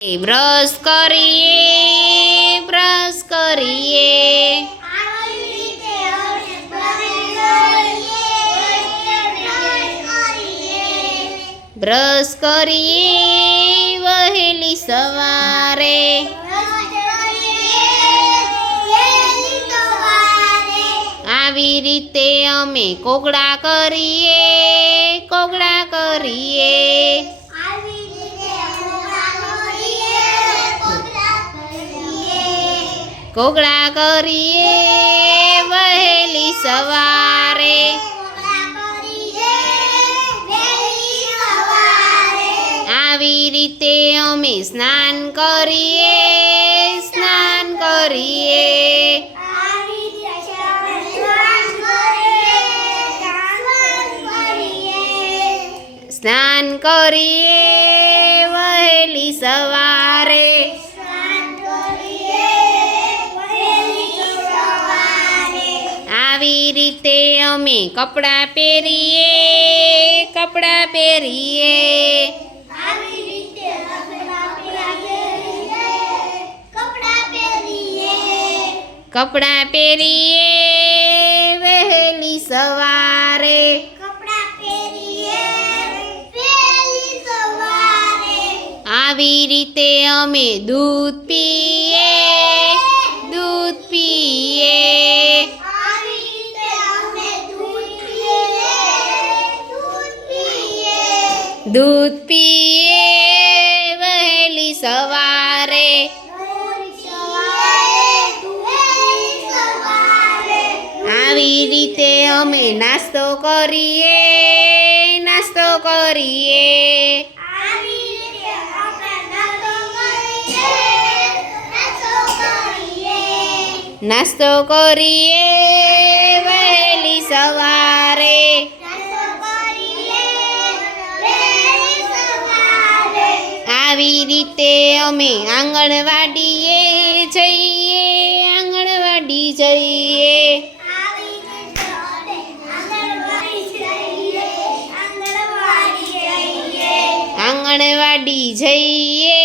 Brush કરીએ brush કરીએ. Brush કરીએ વહેલી સવારે. આવી રીતે અમે કોગળા કરીએ કોગળા કરીએ. કોગળા કરીએ વહેલી સવારે. આવી રીતે અમે સ્નાન કરીએ સ્નાન કરીએ. સ્નાન કરીએ વહેલી સવારે. આવી રીતે અમે કપડાં પહેરીએ કપડાં પહેરીએ. કપડાં પહેરીએ વહેલી સવારે. આવી રીતે અમે દૂધ પીએ દૂધ પીએ. દૂધ પીએ વહેલી સવારે. આવી રીતે અમે નાસ્તો કરીએ નાસ્તો કરીએ. નાસ્તો કરીએ વહેલી સવારે. આવી રીતે અમે આંગણવાડીએ જઈએ આંગણવાડી જઈએ. આંગણવાડી જઈએ.